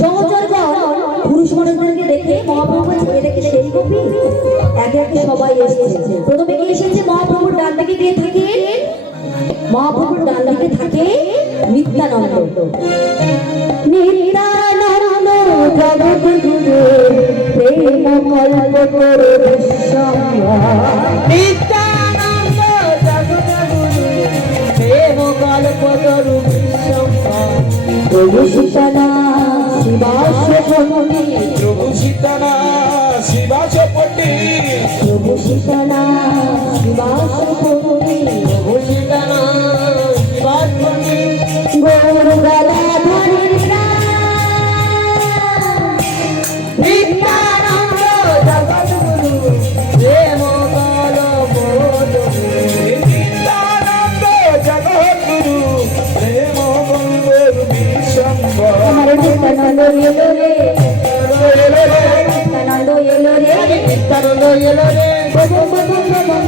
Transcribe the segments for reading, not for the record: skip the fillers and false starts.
সহচরগণ পুরুষ মানুষদেরকে দেখে মহাপ্রভু বলছে এরা কি সেই গোপী? একে একে সবাই এসেছে। প্রথমে কি এসেছে? মহাপ্রভুর ডান দিকে কে থাকে? মহাপ্রভুর ডান দিকে থাকে নিত্যানন্দ। নিত্যানন্দ জগদ্গুরু প্রেম কল্পতরু বিশ্বম্ভর। নিত্যানন্দ জগদ্গুরু প্রেম কল্পতরু বিশ্বম্ভর। প্রভু সীতানা শিবাস পণ্ডিত। প্রভু সীতানা শিবাস পণ্ডিত। প্রভু সীতানা শিবাস পণ্ডিত। প্রভু সীতানা শিবাস পণ্ডিত। গৌর গদাধরের নিত্যানন্দ জগদ্গুরু প্রেম কল্পতরু। নিত্যানন্দ জগদ্গুরু প্রেম কল্পতরু বিশ্বম্ভর। আমার নিত্যানন্দ এলো রে, নিত্যানন্দ এলো রে, নিত্যানন্দ এলো রে। প্রভু প্রভু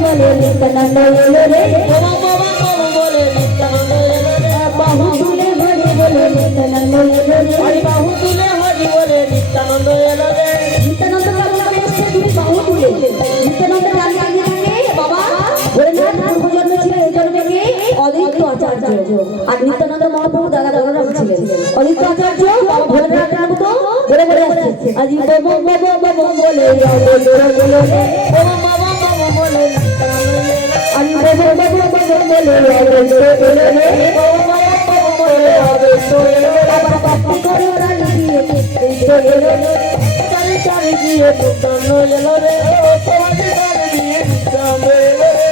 বলে নিত্যানন্দ এলো রে। প্রভু প্রভু বলে নিত্যানন্দ এলো রে। বাহু তুলে হরি বলে নিত্যানন্দ এলো রে। হরি বাহু তুলে হরি বলে নিত্যানন্দ এলো রে। নিত্যানন্দ কেমন করে এসছে? তুমি বাহু তুলে। নিত্যানন্দ ডান দিকে থাকে বাবা ভোলেনাথ। পূর্বজন্মে ছিল এই জন্মে কে? অদ্বৈত আচার্য। আর নিত্যানন্দ মহাপ্রভু দাদা বলরাম ছিলেন। অদ্বৈত আচার্য বাবা ভোলেনাথের মতো বলে বলে আসছে আজি বব বব বব বলে এলো রে। প্রভু প্রভু বলে নিত্যানন্দ এলো রে। আমি বব বব বব বলে এলো রে। প্রভু প্রভু বলে আদেশ এলো রে। আবার পাপি করে রানী দিয়ে এলো রে। চারি চারি দিয়ে নিত্যানন্দ এলো রে। সমাজে চারি দিয়ে নিত্যানন্দ এলো রে।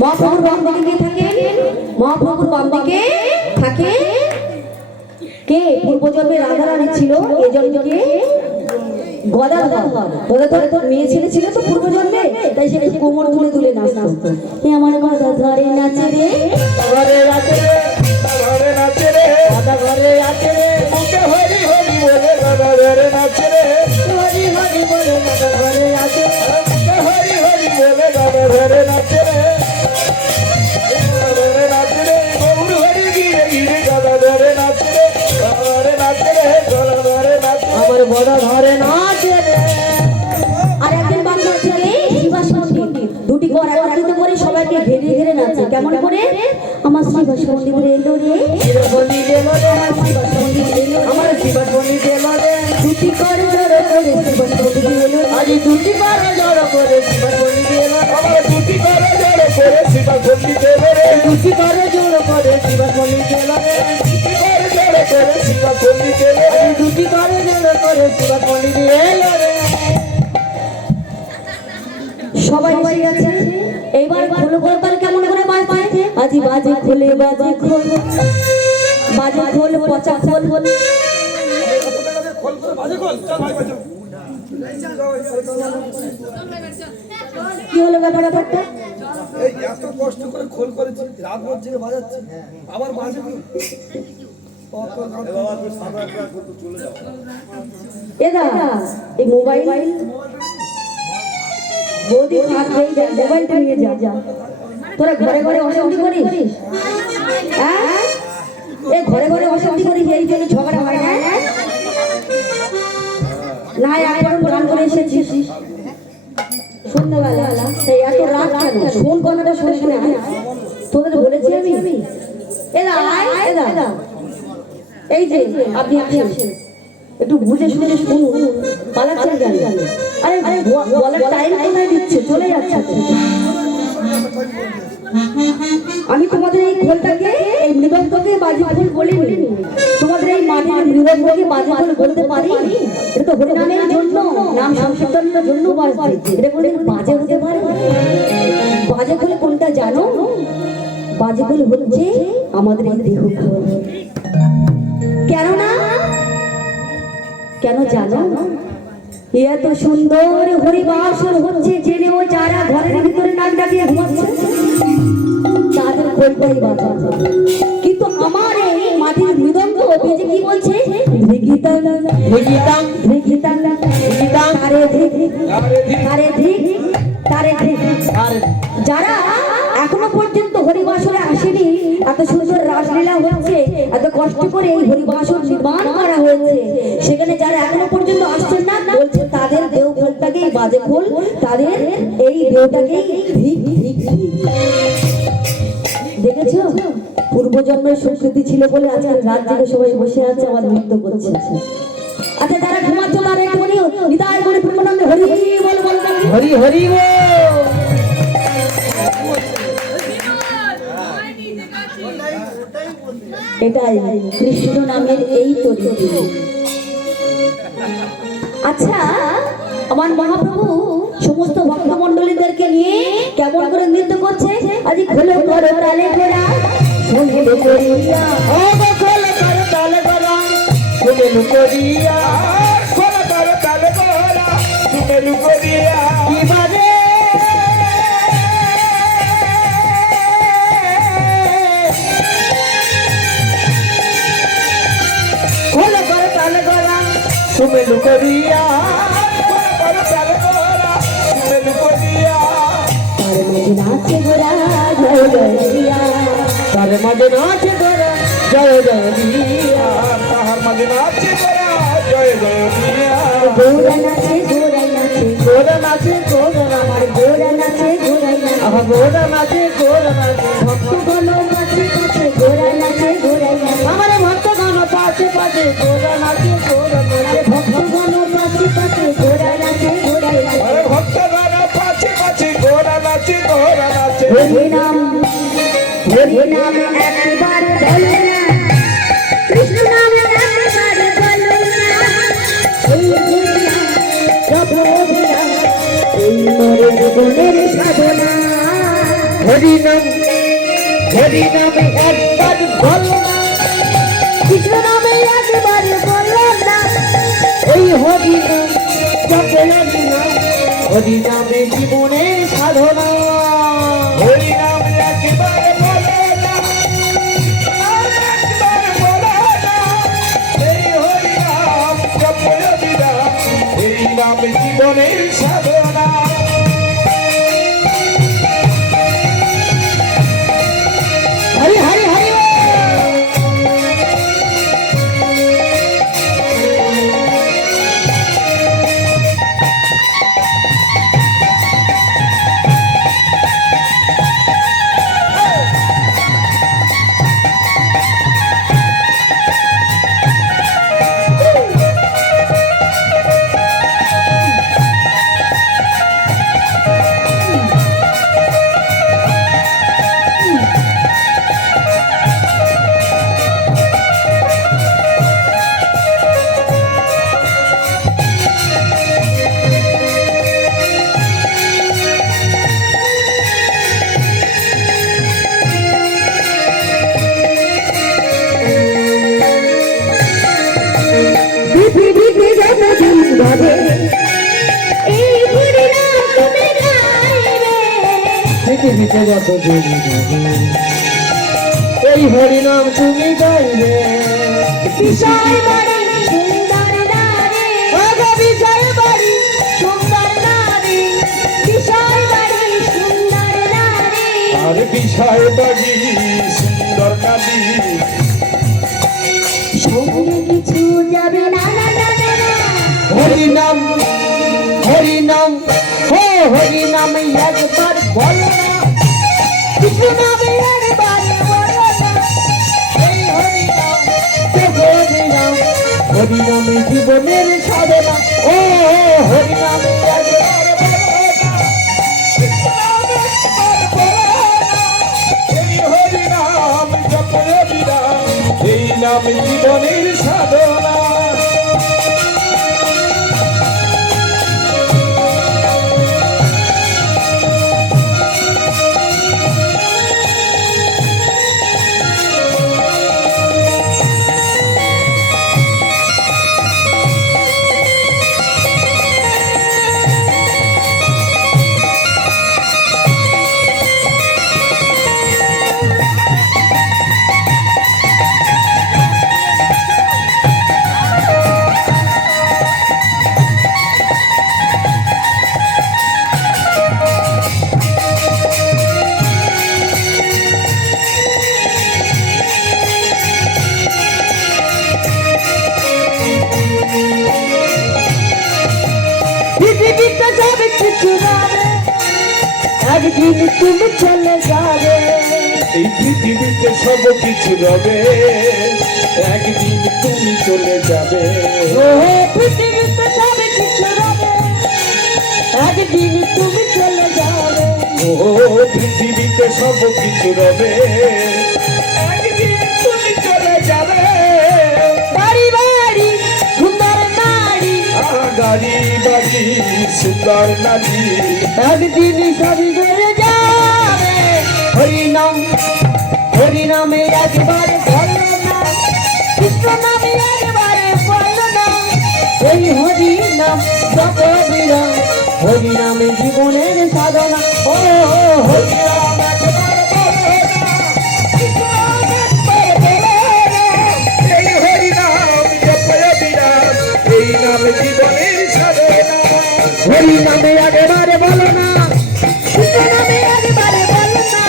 মহাপ্রভুর বাম দিকে কে থাকে? মহাপ্রভুর বাম দিকে থাকে কে? পূর্বজন্মে রাধারানী ছিল, এই জন্মে কে? গদাধর। গদাধর তোর মেয়ে ছেলে ছিল তো পূর্বজন্মে, তাই সে কোমর তুলে তুলে নাচতো। এ আমার গদাধরে নাচে রে, ঘরে আছে রে, ঘরে নাচে রে, দাদা ঘরে আছে রে। মুখে হরি হরি বলে দাদা ঘরে নাচে রে। হরি হরি বলে দাদা ঘরে আছে। মুখে হরি হরি বলে দাদা ঘরে নাচে রে। ঘরে নাচে রে, গৌর হরি গিরে গিরে দাদা ঘরে নাচে রে। ঘরে নাচে রে, ঘরে নাচে রে। আমার বড় ধরে নাচে রে। আর একদিন বাংলা থেকে শিবাস পণ্ডিত দুটি কর একত্রিত করে সবাইকে ঘিরে ঘিরে নাচে। কেমন করে? আমার শিবাস পণ্ডিত এলো রে, শিবাসপন্ডিত এলো রে। আমার শিবাস পণ্ডিত এলো রে। আমার শিবাসপন্ডিত এলো রে। দুটি কর জোরে করে শিবাস পণ্ডিত এলো রে। আজ দুটি বার জড়ো করে শিবাসপন্ডিত এলো। আমার দুটি বার জড়ো করে শিবাসপন্ডিত এলো রে। দুটি কর জোরে করে শিবাস পণ্ডিত এলো রে। দুটি বার জড়ো করে শিবাসপন্ডিত এলো রে। আজ দুটি কর জোরে করে শিবাস পণ্ডিত এলো রে। সবাই এসে গেছে। এইবার খোল করতাল কেমন করে বাজছে? আজি বাজে খোলে বাজে খোল, বাজে খোল পচা খোল। কি হলো ব্যাপারটা? এই এত কষ্ট করে খোল করেছি, রাত ভোর জেগে বাজাচ্ছি, আবার বাজে কি? এদা এই মোবাইল বৌদি খাট হয়ে যায়, মোবাইলটা নিয়ে যা। তোরা ঘরে ঘরে অশান্তি করিস? হ্যাঁ, এই ঘরে ঘরে অশান্তি করিস, এই জন্য ঝগড়া হয় না? না একবার গান করে এসেছিস সন্ধ্যাবেলা, তাই এত রাত কেন? শোন কথাটা শুনে শুনে তোদের বলেছি আমি। এদা এদা এই যে আপনি আসেন, একটু বুঝে শুনে শুনুন। পালাচ্ছেন কেন? আরে বলার টাইম কোথায় দিচ্ছে? চলে যাচ্ছে। আমি তোমাদের এই খোলটাকে, এই মৃদঙ্গকে বাজে খোল বলিনি, তোমাদের এই মাটির মৃদঙ্গকে বাজে খোল বলতে পারি? এটা তো হরিনামের জন্য, নাম সংকীর্তনের জন্য বাজছে। এটা কোনদিন বাজে হতে পারে? বাজে খোল কোনটা জানো? বাজে খোল হচ্ছে আমাদের এই দেহ খোল। কেননা কেন জানো? এত সুন্দর হরিবাসর হচ্ছে জেনেও যারা ঘরের ভিতরে নাক ডাকিয়ে ঘুমাচ্ছে তাদের খোলটাই বাজা। কিন্তু আমার এই মাটির মৃদঙ্গ বেজে কি বলছে? ধিগিতাং ধিগিতাং ধিগিতাং ধিগিতাং তারে ধিগ তারে ধিগ তারে ধিগ। যারা এখনো পর্যন্ত হরিবাসরে আসেনি, এত সুন্দর রাসলীলা হচ্ছে, এত কষ্ট করে এই হরিবাসর নির্মাণ করা হয়েছে, সেখানে যারা এখনো পর্যন্ত আসছেন না বলছে তাদের দেহ ফুলটাকেই বাজে ফুল, তাদের এই দেহটাকেই ভিক ভিক ভিক। দেখেছো, পূর্বজন্মের সংস্কৃতি ছিল বলে আজকে রাত জেগে সবাই বসে আছে, আমার নৃত্য করছে। আচ্ছা যারা ঘুমাচ্ছ তারা একটুখানি নিতাই করে পূর্ণানন্দে হরি বল বল বল। হরি হরি বল। এটাই কৃষ্ণ নামের এই তরীতি। আচ্ছা আমার মহাপ্রভু সমস্ত ভক্তমণ্ডলীদেরকে নিয়ে কেমন করে নৃত্য করছে, আজ খোলো করো তালে গোরা শুনিলে করিয়া, ও গো খোলো করো তালে গোরা শুনিলে করিয়া, খোলো করো তালে গোরা শুনিলে করিয়া। কি বাজে খোলো করো তালে গোরা শুনিলে করিয়া, খোলো করো তালে গোরা শুনিলে করিয়া। তার মাঝে নাচে গোরা জয় জয় দিয়া, তার মাঝে নাচে গোরা জয় জয় দিয়া, তাহার মাঝে নাচে গোরা জয় জয় দিয়া। গোরা নাচে গোরাই নাচে, গোরা নাচে গোরা আমার গোরা নাচে গোরাই নাচে, আহা গোরা নাচে গোরা নাচে। ভক্তগণ নাচে নাচে গোরা নাচে গোরাই নাচে, আমার ভক্তগণ পাশে পাশে গোরা নাচে গোরা নাচে। ভক্তগণ পাশে পাশে গোরা নাচে গোরাই নাচে। আরে ভক্তগণ পাশে পাশে গোরা নাচে গোরা নাচে। হরি নাম একবার বলো না, কৃষ্ণ নাম একবার বলো না, এই হরি নাম প্রভু নাম, এই মোর জীবনের সাধনা। হরি নাম একবার বলো না, কৃষ্ণ নামে একবার বলো না, এই হরি নাম জপ হরি নাম, হরি নামে জীবনের সাধনা। হরি নাম একবার বলো না, একবার বলো না, এই হরি নাম জপ হরি নাম, এই নামে জীবনের সাধনা। হরি হরি হরি বল। পৃথিবীতে যতদিন বাজে এই হরি নাম তুমি গাইবে, পৃথিবীতে যত দিন যাবে এই হরি নাম তুমি গাইবে। বিষয় বাড়ি সুন্দর নারী, ওগো বিজয় বাড়ি সুন্দর নারী, বিষয় বাড়ি সুন্দর নারী, আর বিষয় বাড়ি সুন্দর নারী। সঙ্গে কিছু যাবে না না না না না। হরি নাম হো হরি নাম একবার বলো না, কৃষ্ণ নামে একবার বলো না, এই হরি নাম হরি নাম, হরি নামে জীবনের সাধনা। ও হরি নামে একবার বলো না, কৃষ্ণ নামে একবার বলো না, এই হরি নাম জপ হরি নাম, এই নাম জীবনের সাধনা। একদিন তুমি চলে যাবে। এই পৃথিবীতে সব কিছু রবে, একদিন তুমি চলে যাবে। ও পৃথিবীতে সব কিছু রবে, একদিন তুমি চলে যাবে। ও পৃথিবীতে সব কিছু রবে, একদিন তুমি চলে যাবে। বাড়ি বাড়ি সুন্দর নারী, গাড়ি বাড়ি সুন্দর নারী, একদিন সবই চলে যাবে। হরিনাম হরিনামে একবার বলো না, কৃষ্ণ নামে একবার বলো না। এই হরিনাম জপবিরাম, হরিনামে জীবনের সাধনা। ও হরিনাম একবার বলো না, কৃষ্ণ নাম একবার বলো না। এই হরিনাম জপয় বিরাম, এই নাম জীবনের সাধনা। হরিনামে একবার বলো না, কৃষ্ণ নামে একবার বলো না।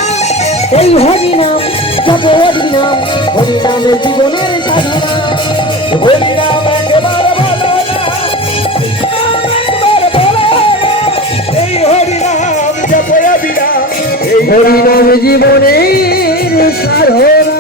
এই হরিনাম জপ হরিনাম, হরিনামে জীবনের সাধনা। হরিনাম একবার বলো না, কৃষ্ণ নাম একবার বলো না। এই হরিনাম জপয় বিরাম, এই হরিনাম জীবনের সাধনা।